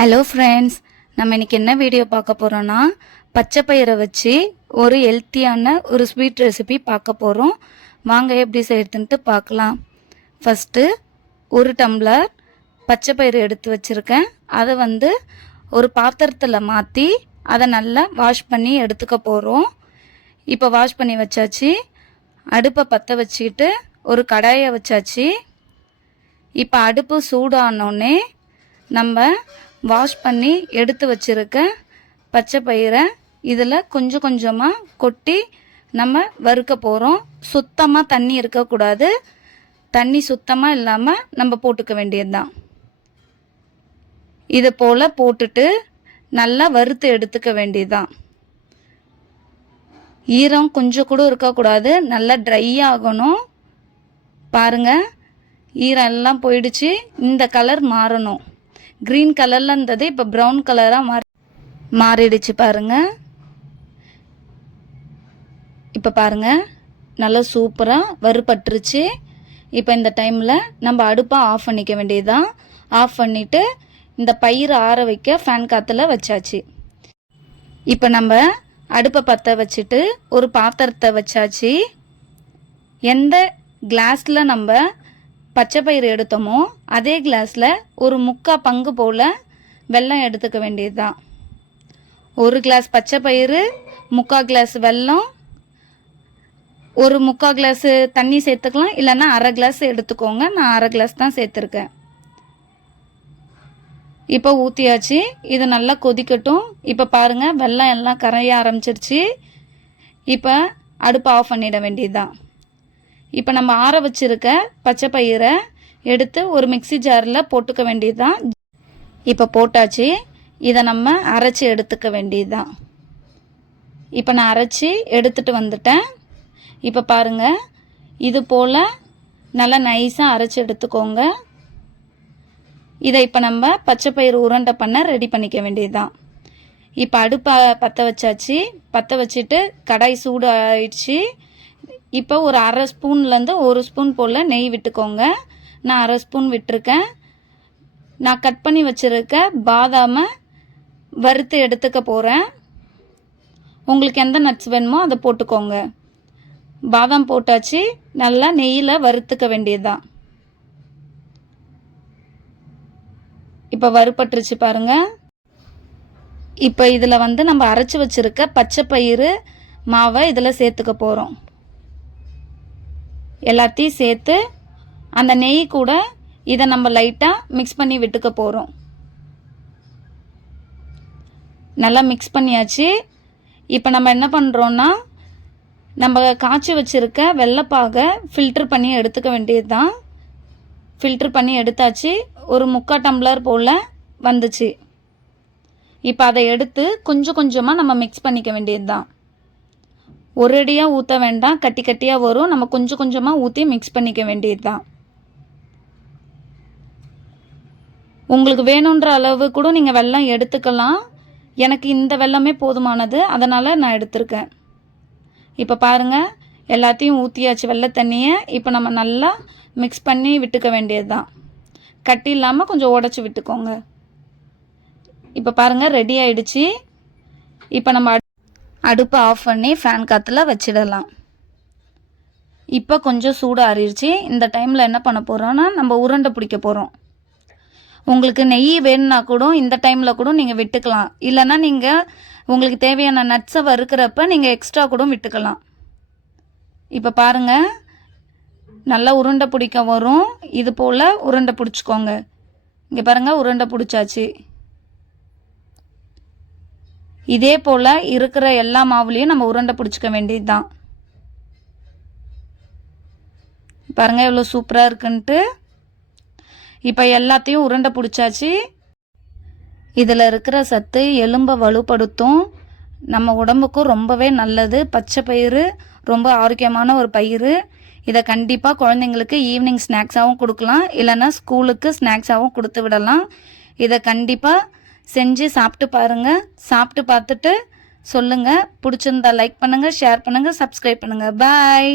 Hello friends, நம்ம இன்றைக்கி என்ன வீடியோ பார்க்க போகிறோன்னா பச்சை பயிரை வச்சு ஒரு ஹெல்த்தியான ஒரு ஸ்வீட் ரெசிபி பார்க்க போகிறோம். வாங்க எப்படி செய்யறதுன்ட்டு பார்க்கலாம். ஃபஸ்ட்டு ஒரு டம்ளர் பச்சை பயிறு எடுத்து வச்சுருக்கேன். அதை ஒரு பாத்திரத்தில் மாற்றி அதை நல்லா வாஷ் பண்ணி எடுத்துக்க போகிறோம். இப்போ வாஷ் பண்ணி வச்சாச்சு. அடுப்பை பற்ற வச்சுக்கிட்டு ஒரு கடாயை வச்சாச்சு. இப்போ அடுப்பு சூடானோடனே நம்ம வாஷ் பண்ணி எடுத்து வச்சுருக்க பச்சை பயிரை இதில் கொஞ்சம் கொஞ்சமாக கொட்டி நம்ம வறுக்க போகிறோம். சுத்தமாக தண்ணி இருக்கக்கூடாது. தண்ணி சுத்தமாக இல்லாமல் நம்ம போட்டுக்க வேண்டியது தான். இது போல் போட்டுட்டு நல்லா வறுத்து எடுத்துக்க வேண்டியது தான். ஈரம் கொஞ்சம் கூட இருக்கக்கூடாது. நல்லா ட்ரை ஆகணும். பாருங்கள், ஈரம் எல்லாம் போயிடுச்சு. இந்த கலர் மாறணும். க்ரீன் கலரில் இருந்தது இப்போ ப்ரௌன் கலராக மாறிடுச்சு. பாருங்கள், இப்போ பாருங்கள் நல்லா சூப்பராக வறுபட்டுருச்சு. இப்போ இந்த டைமில் நம்ம அடுப்பை ஆஃப் பண்ணிக்க வேண்டியதுதான். ஆஃப் பண்ணிவிட்டு இந்த பயிரை ஆற வைக்க ஃபேன் காற்றுல வச்சாச்சு. இப்போ நம்ம அடுப்பை பற்ற வச்சுட்டு ஒரு பாத்திரத்தை வச்சாச்சு. எந்த கிளாஸில் நம்ம பச்சை பயிறு எடுத்தோமோ அதே கிளாஸில் ஒரு 3/4 பங்கு போல் வெல்லம் எடுத்துக்க வேண்டியது தான். ஒரு கிளாஸ் பச்சை பயிறு, 3/4 கிளாஸ் வெல்லம், ஒரு 3/4 கிளாஸு தண்ணி சேர்த்துக்கலாம். இல்லைன்னா அரை கிளாஸ் எடுத்துக்கோங்க. நான் அரை கிளாஸ் தான் சேர்த்துருக்கேன். இப்போ ஊற்றியாச்சு. இது நல்லா கொதிக்கட்டும். இப்போ பாருங்கள், வெல்லம் எல்லாம் கரைய ஆரம்பிச்சிருச்சு. இப்போ அடுப்பை ஆஃப் பண்ணிட வேண்டியது தான். இப்போ நம்ம ஆற வச்சுருக்க பச்சை பயிரை எடுத்து ஒரு மிக்சி ஜாரில் போட்டுக்க வேண்டியது தான். இப்போ போட்டாச்சு. இதை நம்ம அரைச்சி எடுத்துக்க வேண்டியது தான். இப்போ நான் அரைச்சி எடுத்துகிட்டு வந்துட்டேன். இப்போ பாருங்கள், இது போல் நல்லா நைஸாக அரைச்சி எடுத்துக்கோங்க. இதை இப்போ நம்ம பச்சை பயிறு உருண்டை பண்ண ரெடி பண்ணிக்க வேண்டியது தான். இப்போ அடுப்பை பற்ற வச்சாச்சு. பற்ற வச்சுட்டு கடாய் சூடு ஆயிடுச்சு. இப்போ ஒரு அரை ஸ்பூன்லேருந்து 1 ஸ்பூன் போல் நெய் விட்டுக்கோங்க. நான் அரை ஸ்பூன் விட்டுருக்கேன். நான் கட் பண்ணி வச்சுருக்க பாதாமை வறுத்து எடுத்துக்க போகிறேன். உங்களுக்கு எந்த நட்ஸ் வேணுமோ அதை போட்டுக்கோங்க. பாதாம் போட்டாச்சு. நல்லா நெய்யில் வறுத்துக்க வேண்டியதுதான். இப்போ வறுபட்டுருச்சு பாருங்கள். இப்போ இதில் நம்ம அரைச்சி வச்சுருக்க பச்சை பயிறு மாவை இதில் சேர்த்துக்க போகிறோம். எல்லாத்தையும் சேர்த்து அந்த நெய் கூட இதை நம்ம லைட்டாக மிக்ஸ் பண்ணி விட்டுக்க போகிறோம். நல்லா மிக்ஸ் பண்ணியாச்சு. இப்போ நம்ம என்ன பண்ணுறோன்னா, நம்ம காய்ச்சி வச்சுருக்க வெள்ளைப்பாகை ஃபில்ட்ரு பண்ணி எடுத்துக்க வேண்டியது தான். ஃபில்ட்ரு பண்ணி எடுத்தாச்சு. ஒரு 3/4 டம்ளர் போல் வந்துச்சு. இப்போ அதை எடுத்து கொஞ்சம் கொஞ்சமாக நம்ம மிக்ஸ் பண்ணிக்க வேண்டியது தான். ஒரேடியாக ஊற்ற வேண்டாம், கட்டி கட்டியாக வரும். நம்ம கொஞ்சம் கொஞ்சமாக ஊற்றி மிக்ஸ் பண்ணிக்க வேண்டியது தான். உங்களுக்கு வேணுன்ற அளவு கூட நீங்கள் வெல்லம் எடுத்துக்கலாம். எனக்கு இந்த வெல்லமே போதுமானது, அதனால் நான் எடுத்திருக்கேன். இப்போ பாருங்கள், எல்லாத்தையும் ஊற்றியாச்சு வெள்ளை தண்ணியை. இப்போ நம்ம நல்லா மிக்ஸ் பண்ணி விட்டுக்க வேண்டியது தான். கட்டி இல்லாமல் கொஞ்சம் உடச்சி விட்டுக்கோங்க. இப்போ பாருங்கள், ரெடி ஆயிடுச்சு. இப்போ நம்ம அடுப்பை ஆஃப் பண்ணி ஃபேன் காற்றுல வச்சிடலாம். இப்போ கொஞ்சம் சூடு ஆறிடுச்சு. இந்த டைமில் என்ன பண்ண போகிறோன்னா, நம்ம உருண்டை பிடிக்க போகிறோம். உங்களுக்கு நெய் வேணும்னா கூட இந்த டைமில் கூட நீங்கள் விட்டுக்கலாம். இல்லைன்னா நீங்கள் உங்களுக்கு தேவையான நட்ஸை வறுக்கிறப்ப நீங்கள் எக்ஸ்ட்ரா கூட விட்டுக்கலாம். இப்போ பாருங்கள், நல்லா உருண்டை பிடிக்க வரும். இது போல் உருண்டை பிடிச்சிக்கோங்க. இங்கே பாருங்கள், உருண்டை பிடிச்சாச்சு. இதே போல் இருக்கிற எல்லா மாவுலேயும் நம்ம உருண்டை பிடிச்சிக்க வேண்டியது தான். பாருங்கள் எவ்வளோ சூப்பராக இருக்குன்ட்டு. இப்போ எல்லாத்தையும் உருண்டை பிடிச்சாச்சு. இதில் இருக்கிற சத்து எலும்பை வலுப்படுத்தும். நம்ம உடம்புக்கும் ரொம்பவே நல்லது. பச்சை பயிறு ரொம்ப ஆரோக்கியமான ஒரு பயிறு. இதை கண்டிப்பாக குழந்தைங்களுக்கு ஈவினிங் ஸ்நாக்ஸாகவும் கொடுக்கலாம். இல்லைன்னா ஸ்கூலுக்கு ஸ்நாக்ஸாகவும் கொடுத்து விடலாம். இதை கண்டிப்பாக செஞ்சு சாப்பிட்டு பாருங்கள். சாப்பிட்டு பார்த்துட்டு சொல்லுங்கள். பிடிச்சிருந்தா லைக் பண்ணுங்கள், ஷேர் பண்ணுங்கள், சப்ஸ்கிரைப் பண்ணுங்கள். பாய்.